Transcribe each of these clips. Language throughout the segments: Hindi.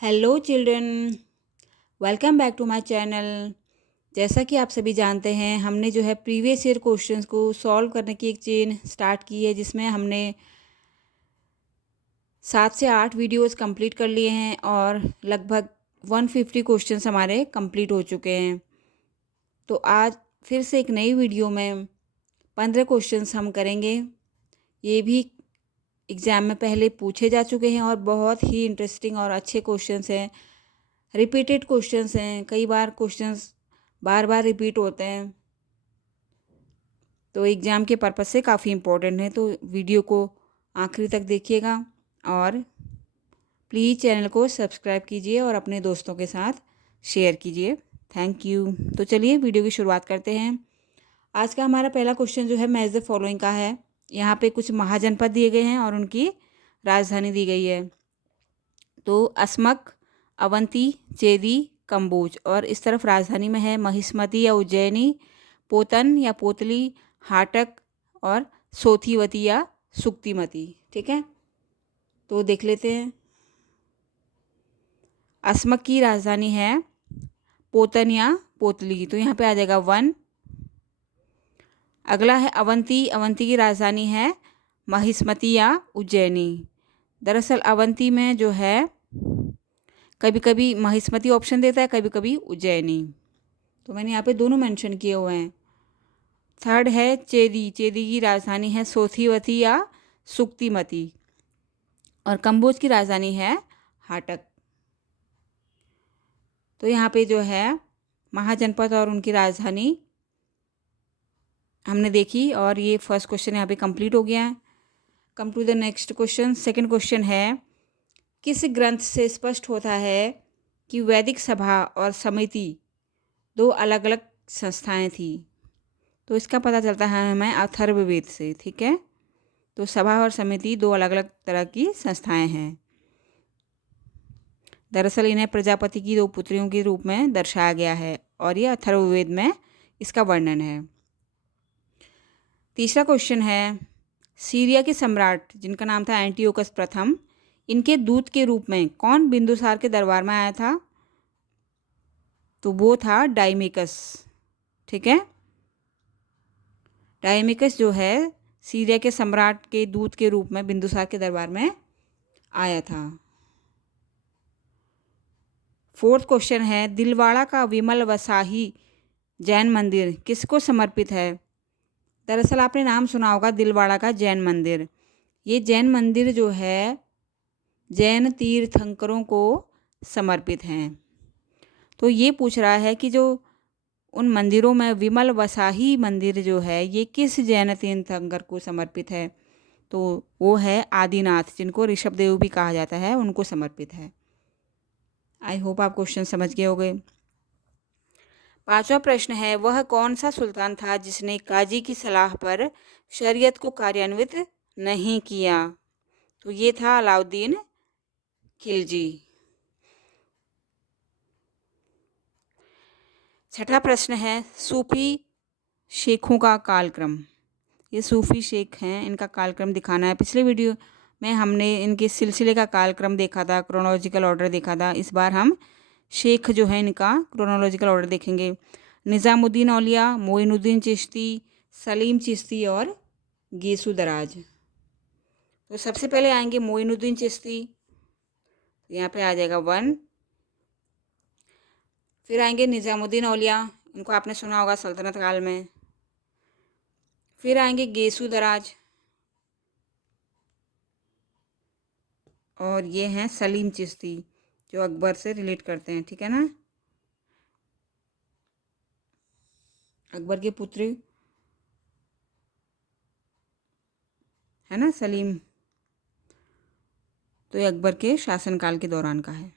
Hello children, welcome back to my channel. जैसा कि आप सभी जानते हैं, हमने जो है प्रीवियस ईयर क्वेश्चंस को सॉल्व करने की एक चेन स्टार्ट की है, जिसमें हमने 7 से 8 वीडियोस कंप्लीट कर लिए हैं और लगभग 150 क्वेश्चंस हमारे कंप्लीट हो चुके हैं। तो आज फिर से एक नई वीडियो में 15 क्वेश्चंस हम करेंगे। ये भी एग्ज़ाम में पहले पूछे जा चुके हैं और बहुत ही इंटरेस्टिंग और अच्छे क्वेश्चंस हैं। रिपीटेड क्वेश्चंस हैं, कई बार क्वेश्चंस बार बार रिपीट होते हैं, तो एग्ज़ाम के पर्पज़ से काफ़ी इम्पोर्टेंट है। तो वीडियो को आखिरी तक देखिएगा और प्लीज़ चैनल को सब्सक्राइब कीजिए और अपने दोस्तों के साथ शेयर कीजिए। Thank you. तो चलिए वीडियो की शुरुआत करते हैं। आज का हमारा पहला क्वेश्चन जो है मैच द फॉलोइंग का है। यहाँ पे कुछ महाजनपद दिए गए हैं और उनकी राजधानी दी गई है। तो अस्मक, अवंती, चेदी, कम्बोज, और इस तरफ राजधानी में है महिष्मती या उज्जैनी, पोतन या पोतली, हाटक और सोथीवती या सुक्तिमती। ठीक है, तो देख लेते हैं। अस्मक की राजधानी है पोतन या पोतली, तो यहाँ पे आ जाएगा 1। अगला है अवंती। अवंती की राजधानी है महिष्मती या उज्जैनी। दरअसल अवंती में जो है कभी कभी महिष्मती ऑप्शन देता है, कभी कभी उज्जैनी, तो मैंने यहाँ पे दोनों मेंशन किए हुए हैं। थर्ड है चेदी। चेदी की राजधानी है सोथीवती या सुक्तिमती और कम्बोज की राजधानी है हाटक। तो यहाँ पे जो है महाजनपद और उनकी राजधानी हमने देखी और ये फर्स्ट क्वेश्चन यहाँ पे कंप्लीट हो गया है। Come to the next question. Second question है, किस ग्रंथ से स्पष्ट होता है कि वैदिक सभा और समिति दो अलग अलग संस्थाएं थी? तो इसका पता चलता है हमें अथर्ववेद से। ठीक है, तो सभा और समिति दो अलग अलग तरह की संस्थाएं हैं। दरअसल इन्हें प्रजापति की दो पुत्रियों के रूप में दर्शाया गया है और ये अथर्ववेद में इसका वर्णन है। तीसरा क्वेश्चन है, सीरिया के सम्राट जिनका नाम था एंटियोकस प्रथम, इनके दूत के रूप में कौन बिंदुसार के दरबार में आया था? तो वो था डायमेकस। ठीक है, डायमेकस जो है सीरिया के सम्राट के दूत के रूप में बिंदुसार के दरबार में आया था। फोर्थ क्वेश्चन है, दिलवाड़ा का विमल वसाही जैन मंदिर किसको समर्पित है? दरअसल आपने नाम सुना होगा दिलवाड़ा का जैन मंदिर। ये जैन मंदिर जो है जैन तीर्थंकरों को समर्पित हैं। तो ये पूछ रहा है कि जो उन मंदिरों में विमल वसाही मंदिर जो है ये किस जैन तीर्थंकर को समर्पित है? तो वो है आदिनाथ, जिनको ऋषभ देव भी कहा जाता है, उनको समर्पित है। आई होप आप क्वेश्चन समझ गए होंगे। पांचवा प्रश्न है, वह कौन सा सुल्तान था जिसने काजी की सलाह पर शरीयत को कार्यान्वित नहीं किया? तो ये था अलाउद्दीन खिलजी। छठा प्रश्न है, सूफी शेखों का कालक्रम। ये सूफी शेख हैं, इनका कालक्रम दिखाना है। पिछले वीडियो में हमने इनके सिलसिले का कालक्रम देखा था, क्रोनोलॉजिकल ऑर्डर देखा था। इस बार हम शेख जो है इनका क्रोनोलॉजिकल ऑर्डर देखेंगे। निज़ामुद्दीन औलिया, मोइनुद्दीन चिश्ती, सलीम चिश्ती और गीसू दराज। तो सबसे पहले आएंगे मोइनुद्दीन चिश्ती, यहाँ पे आ जाएगा 1। फिर आएंगे निज़ामुद्दीन औलिया, इनको आपने सुना होगा सल्तनत काल में। फिर आएंगे गेसू दराज और ये हैं सलीम चिश्ती, जो अकबर से रिलेट करते हैं। ठीक है ना, अकबर के पुत्र है ना सलीम, तो ये अकबर के शासनकाल के दौरान का है।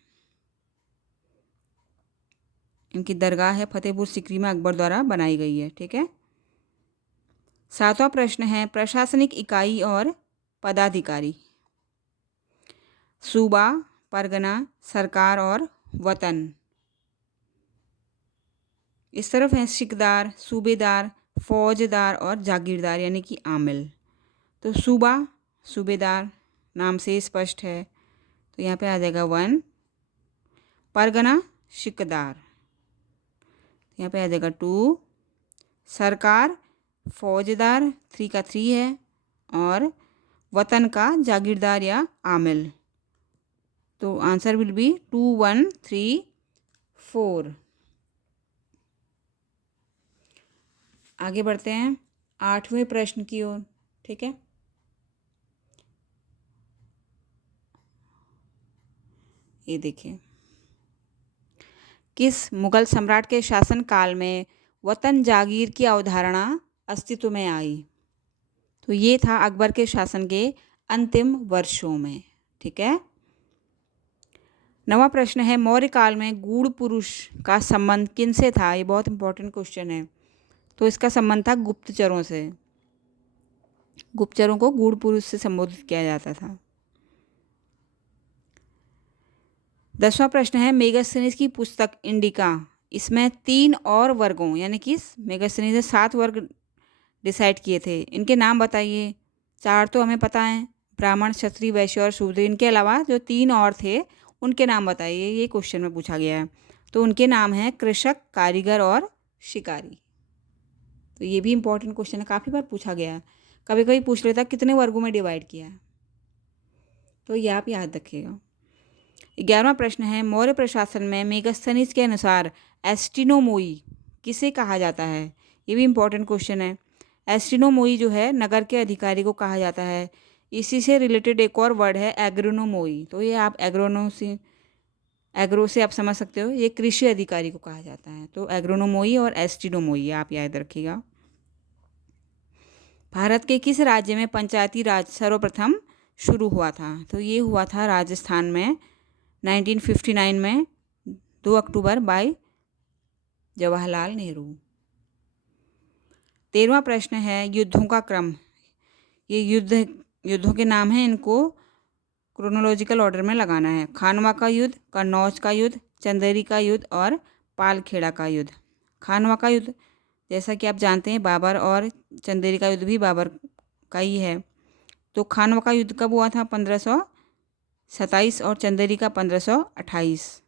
इनकी दरगाह है फतेहपुर सिकरी में, अकबर द्वारा बनाई गई है। ठीक है। सातवां प्रश्न है, प्रशासनिक इकाई और पदाधिकारी। सूबा, परगना, सरकार और वतन। इस तरफ है सिकदार, सूबेदार, फौजदार और जागीरदार यानी कि आमिल। तो सूबा, सूबेदार नाम से स्पष्ट है, तो यहाँ पे आ जाएगा 1। परगना शिकदार, यहाँ पे आ जाएगा 2। सरकार फौजदार, 3 का 3 है। और वतन का जागीरदार या आमिल, तो आंसर विल बी 2 1 3 4। आगे बढ़ते हैं 8वें प्रश्न की ओर। ठीक है, ये देखिए, किस मुगल सम्राट के शासनकाल में वतन जागीर की अवधारणा अस्तित्व में आई? तो ये था अकबर के शासन के अंतिम वर्षों में। ठीक है, 9वां प्रश्न है, मौर्य काल में गूढ़ पुरुष का संबंध किनसे था? ये बहुत इंपॉर्टेंट क्वेश्चन है। तो इसका संबंध था गुप्तचरों से। गुप्तचरों को गूढ़ पुरुष से संबोधित किया जाता था। 10वां प्रश्न है, मेगास्थनीज की पुस्तक इंडिका, इसमें 3 और वर्गों यानी कि मेगास्थनीज ने 7 वर्ग डिसाइड किए थे, इनके नाम बताइए। 4 तो हमें पता है, ब्राह्मण, क्षत्रिय, वैश्य और शूद्र। इनके अलावा जो 3 और थे उनके नाम बताइए, ये क्वेश्चन में पूछा गया है। तो उनके नाम हैं कृषक, कारीगर और शिकारी। तो ये भी इंपॉर्टेंट क्वेश्चन है, काफ़ी बार पूछा गया है। कभी कभी पूछ लेता कितने वर्गों में डिवाइड किया है, तो ये आप याद रखिएगा। 11वां प्रश्न है, मौर्य प्रशासन में मेगास्थनीज के अनुसार एस्टिनोमोई किसे कहा जाता है? ये भी इंपॉर्टेंट क्वेश्चन है। एस्टिनोमोई जो है नगर के अधिकारी को कहा जाता है। इसी से रिलेटेड एक और वर्ड है एग्रोनोमोई, तो ये आप एग्रो से आप समझ सकते हो, ये कृषि अधिकारी को कहा जाता है। तो एग्रोनोमोई और एस्टिनोमोई आप याद रखिएगा। भारत के किस राज्य में पंचायती राज सर्वप्रथम शुरू हुआ था? तो ये हुआ था राजस्थान में 1959 में, 2 अक्टूबर बाय जवाहरलाल नेहरू। 13वां प्रश्न है, युद्धों का क्रम। ये युद्धों के नाम हैं, इनको क्रोनोलॉजिकल ऑर्डर में लगाना है। खानवा का युद्ध, कन्नौज का युद्ध, चंदेरी का युद्ध और पालखेड़ा का युद्ध। खानवा का युद्ध जैसा कि आप जानते हैं बाबर, और चंदेरी का युद्ध भी बाबर का ही है। तो खानवा का युद्ध कब हुआ था? 1527 और चंदेरी का 1528।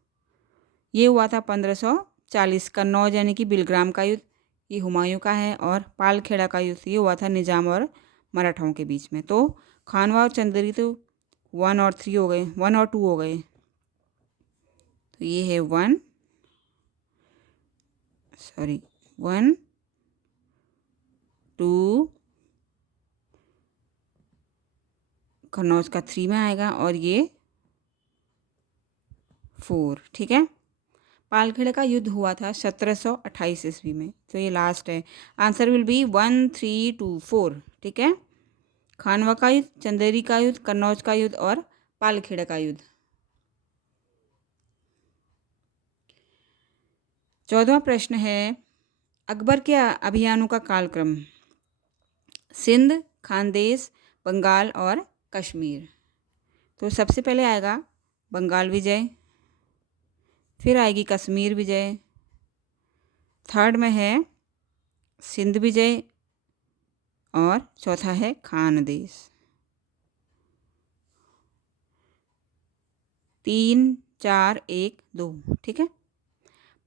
ये हुआ था 1540। कन्नौज यानी कि बिलग्राम का युद्ध ये हुमायूं का है, और पालखेड़ा का युद्ध ये हुआ था निजाम और मराठाओं के बीच में। तो खानवा और चंदेरी तो 1 और 3 हो गए, 1 और 2 हो गए। तो ये है 1 2, कन्नौज का 3 में आएगा, और ये 4। ठीक है, पालखेड़ा का युद्ध हुआ था 1728 ईस्वी में। तो ये लास्ट है, आंसर विल बी 1 3 2 4। ठीक है, खानवा का युद्ध, चंदेरी का युद्ध, कन्नौज का युद्ध और पालखेड़ा का युद्ध। 14वां प्रश्न है, अकबर के अभियानों का कालक्रम। सिंध, खानदेश, बंगाल और कश्मीर। तो सबसे पहले आएगा बंगाल विजय, फिर आएगी कश्मीर विजय, थर्ड में है सिंध विजय, और चौथा है खानदेश। 3 4 1 2। ठीक है,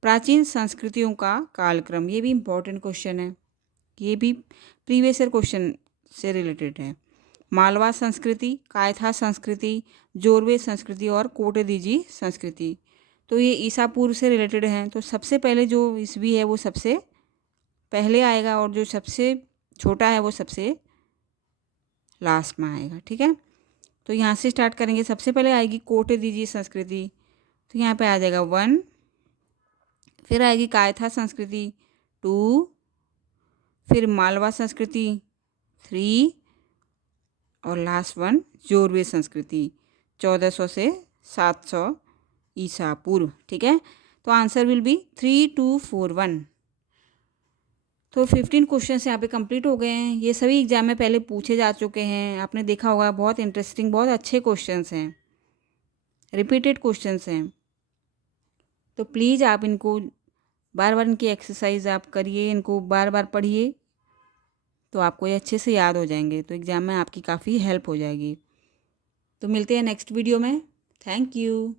प्राचीन संस्कृतियों का कालक्रम। ये भी इम्पोर्टेंट क्वेश्चन है, ये भी प्रीवियस ईयर क्वेश्चन से रिलेटेड है। मालवा संस्कृति, कायथा संस्कृति, जोरवे संस्कृति और कोटदीजी संस्कृति। तो ये ईसा पूर्व से रिलेटेड हैं। तो सबसे पहले जो ईस्वी है वो सबसे पहले आएगा, और जो सबसे छोटा है वो सबसे लास्ट में आएगा। ठीक है, तो यहाँ से स्टार्ट करेंगे। सबसे पहले आएगी कोटदीजी संस्कृति, तो यहाँ पे आ जाएगा 1, फिर आएगी कायथा संस्कृति 2, फिर मालवा संस्कृति 3, और लास्ट 1 जोरवे संस्कृति 1400 से 700 ईसा पूर्व। ठीक है, तो आंसर विल बी 3 2 4 1। तो 15 क्वेश्चन यहाँ पे कंप्लीट हो गए हैं। ये सभी एग्जाम में पहले पूछे जा चुके हैं, आपने देखा होगा। बहुत इंटरेस्टिंग, बहुत अच्छे क्वेश्चंस हैं, रिपीटेड क्वेश्चंस हैं। तो प्लीज़ आप इनको बार बार इनकी एक्सरसाइज आप करिए, इनको बार बार पढ़िए, तो आपको ये अच्छे से याद हो जाएंगे। तो एग्ज़ाम में आपकी काफ़ी हेल्प हो जाएगी। तो मिलते हैं नेक्स्ट वीडियो में। Thank you.